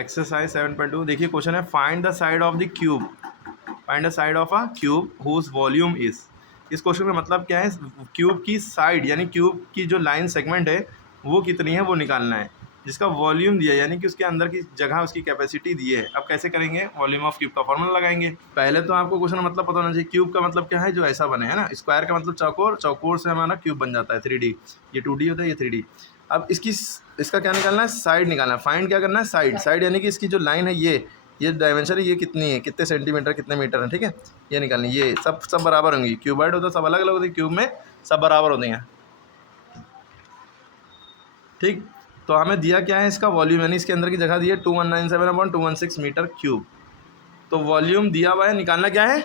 Exercise 7.2 देखिए question है find the side of the cube, find the side of a cube whose volume is. इस question का मतलब क्या है, क्यूब की साइड यानी क्यूब की जो लाइन सेगमेंट है वो कितनी है वो निकालना है, जिसका वॉल्यूम दिया है यानी कि उसके अंदर की जगह उसकी कैपेसिटी दी है। अब कैसे करेंगे, वॉल्यूम ऑफ क्यूब का फॉर्मूला लगाएंगे। पहले तो आपको क्वेश्चन का मतलब पता होना चाहिए, क्यूब का मतलब क्या है, जो ऐसा बने, है ना। स्क्वायर का मतलब चौकोर, चौकोर से हमारा क्यूब बन जाता है 3D, ये 2D होता है, ये 3D। अब इसका क्या निकालना है, साइड निकालना है। फाइंड क्या करना है, साइड। साइड यानी कि इसकी जो लाइन है ये डायमेंशन है, ये कितनी है, कितने सेंटीमीटर कितने मीटर है, ठीक है, ये निकालनी। ये सब बराबर होंगी, क्यूबॉइड होता है सब अलग अलग होती है, क्यूब में सब बराबर होती हैं, ठीक। तो हमें दिया क्या है, इसका वॉल्यूम यानी इसके अंदर की जगह दी है 2197/216 मीटर क्यूब। तो वॉल्यूम दिया हुआ है, निकालना क्या है,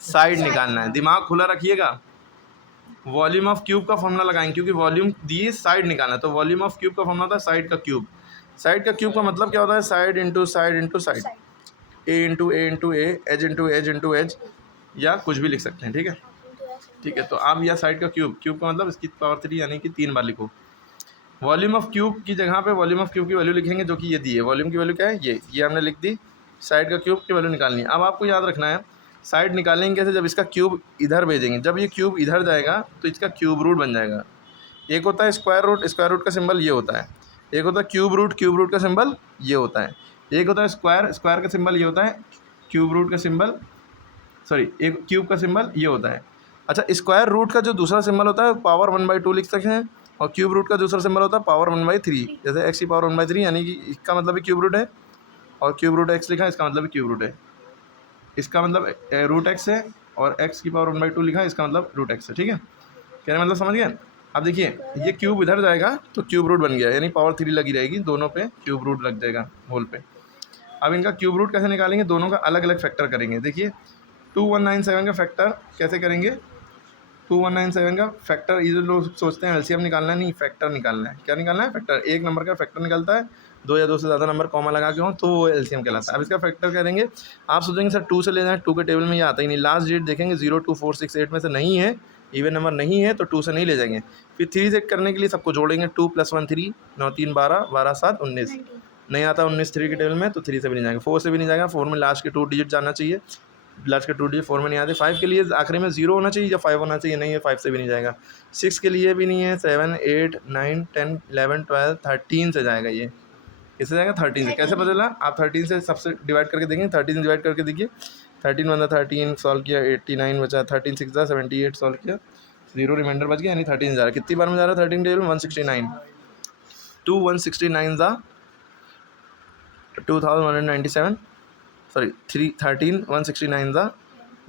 साइड निकालना है। दिमाग खुला रखिएगा। वॉल्यूम ऑफ क्यूब का फॉर्मूला लगाएंगे क्योंकि वॉल्यूम दी साइड निकालना है, तो वॉल्यूम ऑफ क्यूब का फॉर्मूला होता है साइड का क्यूब। साइड का क्यूब का मतलब क्या होता है, side into side into side, A into A into A, edge into edge into edge, या कुछ भी लिख सकते हैं, ठीक है। ठीक है, तो आप या साइड का क्यूब, क्यूब का मतलब इसकी पावर 3 यानी कि 3 बार लिखो। वॉल्यूम ऑफ क्यूब की जगह पे वॉल्यूम ऑफ क्यूब की वैल्यू लिखेंगे, जो कि ये दी है। वॉल्यूम की वैल्यू क्या है, ये हमने लिख दी। साइड का क्यूब की वैल्यू निकालनी है। अब आपको याद रखना है साइड निकालेंगे कैसे, जब इसका क्यूब इधर भेजेंगे, जब ये क्यूब इधर जाएगा तो इसका क्यूब रूट बन जाएगा। एक होता है स्क्वायर रूट, स्क्वायर रूट का सिंबल ये होता है। एक होता है क्यूब रूट का सिंबल ये होता है। एक होता है स्क्वायर, स्क्वायर का सिंबल ये होता है। क्यूब रूट का सिंबल, सॉरी, एक क्यूब का सिंबल ये होता है। अच्छा, स्क्वायर रूट का जो दूसरा सिंबल होता है पावर 1/2 लिख सकते हैं, और क्यूब रूट का दूसरा सिंबल होता है पावर 1/3। जैसे एक्स की पावर 1/3 यानी कि इसका मतलब भी क्यूब रूट है, और क्यूब रूट एक्स लिखा है इसका मतलब भी क्यूब रूट है। इसका मतलब रूट एक्स है, और एक्स की पावर 1/2 लिखा है इसका मतलब रूट एक्स है, ठीक है। कहने मतलब समझ गए। अब देखिए ये क्यूब इधर जाएगा तो क्यूब रूट बन गया, यानी पावर 3 लगी रहेगी, दोनों पे क्यूब रूट लग जाएगा होल पे। अब इनका क्यूब रूट कैसे निकालेंगे, दोनों का अलग अलग फैक्टर करेंगे। देखिए 2197 का फैक्टर कैसे करेंगे, 2197 का फैक्टर, ये जो लोग सोचते हैं एलसीएम निकालना है, नहीं, फैक्टर निकालना है। क्या निकालना है, फैक्टर। एक नंबर का फैक्टर निकलता है, दो या दो से ज़्यादा नंबर कॉमा लगा के हो तो वो एलसीएम कहलाता है। अब इसका फैक्टर करेंगे, आप सोचेंगे सर 2 से ले जाएं, 2 के टेबल में ये आता ही नहीं। लास्ट डिजिट देखेंगे 02468 में से नहीं है, इवन नंबर नहीं है तो 2 से नहीं ले जाएंगे। फिर 3 से करने के लिए सबको जोड़ेंगे, 2 + 1 3, 9 3 12, 12 7 19, नहीं आता 19 3 के टेबल में तो 3 से भी नहीं जाएंगे, 4 से भी नहीं जाएगा। 4 में लास्ट के 2 डिजिट जाना चाहिए, लास्ट के 2 डिजिट 4 में नहीं आते। 5 के लिए आखिरी में 0 होना चाहिए या 5 होना चाहिए, नहीं है, 5 से भी नहीं जाएगा। 6 के लिए भी नहीं है, 7 8 9 10 11 12 13 से जाएगा। ये किससे जाएगा, 13 से। कैसे पता चला, आप 13 से सबसे डिवाइड करके देखेंगे, 13 से डिवाइड करके देखिए, 13 बंदा 13 सॉल्व किया, 89 बचा, 13 6 78 सॉल्व किया, 0 रिमाइंडर बच गया, यानी 13 जा रहा है। कितनी बार में जा रहा है 13 टेबल, 169, 169 ज़ा 2197, सॉरी 13 169 ज़ा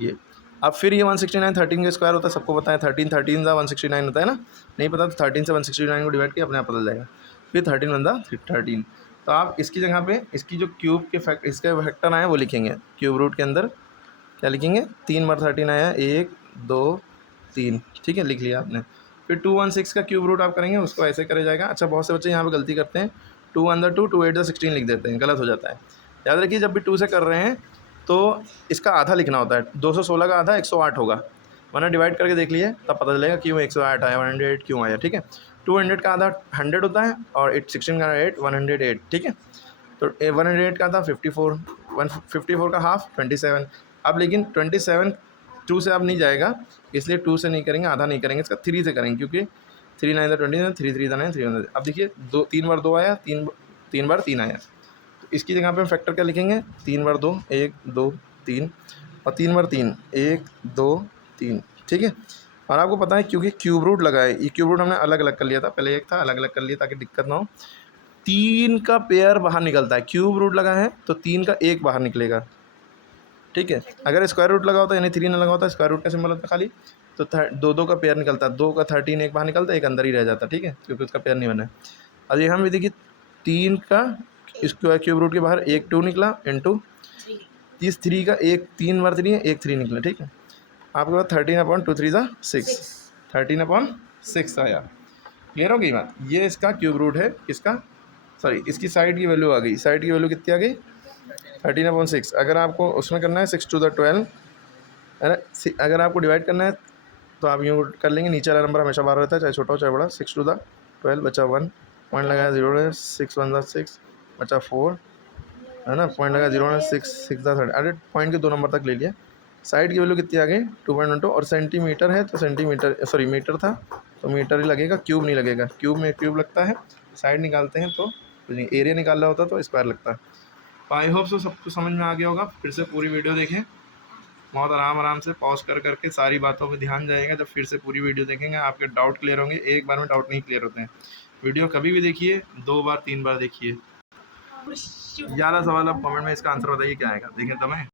ये। अब फिर ये 169 13 का स्क्वायर होता है, सबको पता है, 13 13 ज़ा 169 होता है ना। नहीं पता तो 13 से 169 को डिवाइड किया, अपने आप बदल जाएगा। फिर 13 बंदा 13। तो आप इसकी जगह पे इसकी जो क्यूब के इसके फैक्टर आए वो लिखेंगे। क्यूब रूट के अंदर क्या लिखेंगे, 3 बार 13 आया, 1 2 3, ठीक है, लिख लिया आपने। फिर 216 का क्यूब रूट आप करेंगे, उसको ऐसे करा जाएगा। अच्छा, बहुत से बच्चे यहाँ पे गलती करते हैं, 2 × 2 2 8 16 लिख देते हैं, गलत हो जाता है। याद रखिए जब भी 2 से कर रहे हैं तो इसका आधा लिखना होता है। 216 का आधा 108 होगा, वरना डिवाइड करके देख लिए तब पता चलेगा क्यों 108 आया, 108 क्यों आया, ठीक है। 200 का आधा 100 होता है, और 16 का 8 108, ठीक है। तो 108 का आधा 54, 154 का हाफ 27। अब लेकिन 27 2 से अब नहीं जाएगा, इसलिए 2 से नहीं करेंगे, आधा नहीं करेंगे, इसका 3 से करेंगे, क्योंकि 3 9 20, 3 3 9 3। अब देखिए 3 बार 2 आया, 3 बार 3 आया, तो इसकी जगह पे हम फैक्टर क्या लिखेंगे, 3 बार 2 1 2 3, और 3 बार 3 1 2 3, ठीक है। और आपको पता है क्योंकि क्यूब रूट लगा है, ये क्यूब रूट हमने अलग अलग कर लिया था, पहले एक था, अलग अलग कर लिया ताकि दिक्कत ना हो। 3 का पेयर बाहर निकलता है, क्यूब रूट लगा है तो 3 का एक बाहर निकलेगा, ठीक है। अगर स्क्वायर रूट लगा होता है यानी 3 ना लगा होता, स्क्वायर रूट का सिंबल होता खाली, तो 2 का पेयर निकलता, 2 का 13 एक बाहर निकलता, एक अंदर ही रह जाता, ठीक है, क्योंकि उसका पेयर नहीं बना है। अब ये हम भी देखिए 3 का स्क्वायर क्यूब रूट के बाहर 1 2 निकला, इंटू इस 3 का एक 3 बार 3 है, एक 3 निकला, ठीक है। आपके पास 13/2 3 ज़ा 6, 13/6 आया। क्लियर हो गई बात। ये इसका क्यूब रूट है, इसका, सॉरी, इसकी साइड की वैल्यू आ गई। साइड की वैल्यू कितनी आ गई, 13/6। अगर आपको उसमें करना है 6 × 12, है ना, अगर आपको डिवाइड करना है तो आप यूँ कर लेंगे, नीचे वाला नंबर हमेशा बाहर रहता है, चाहे छोटा हो चाहे बड़ा। 6 × 12 बचा 1 पॉइंट लगाया, 0 है, 6 1 × 6 बचा 4, है ना, पॉइंट लगा 0.6 अरे पॉइंट के 2 नंबर तक ले लिया। साइड की वैल्यू कितनी आ गई 2.12 और सेंटीमीटर है तो सेंटीमीटर सॉरी मीटर था तो मीटर ही लगेगा, क्यूब नहीं लगेगा। क्यूब में क्यूब लगता है, साइड निकालते हैं तो एरिया निकालना होता तो स्क्वायर लगता है। तो आई होप सो सबको समझ में आ गया होगा। फिर से पूरी वीडियो देखें, बहुत आराम से पॉज कर करके सारी बातों पे ध्यान जाएगा। जब फिर से पूरी वीडियो देखेंगे आपके डाउट क्लियर होंगे। एक बार में डाउट नहीं क्लियर होते हैं। वीडियो कभी भी देखिए, 2 बार 3 बार देखिए। 11 सवाल, अब कमेंट में इसका आंसर बताइए क्या आएगा, देखें तो मैं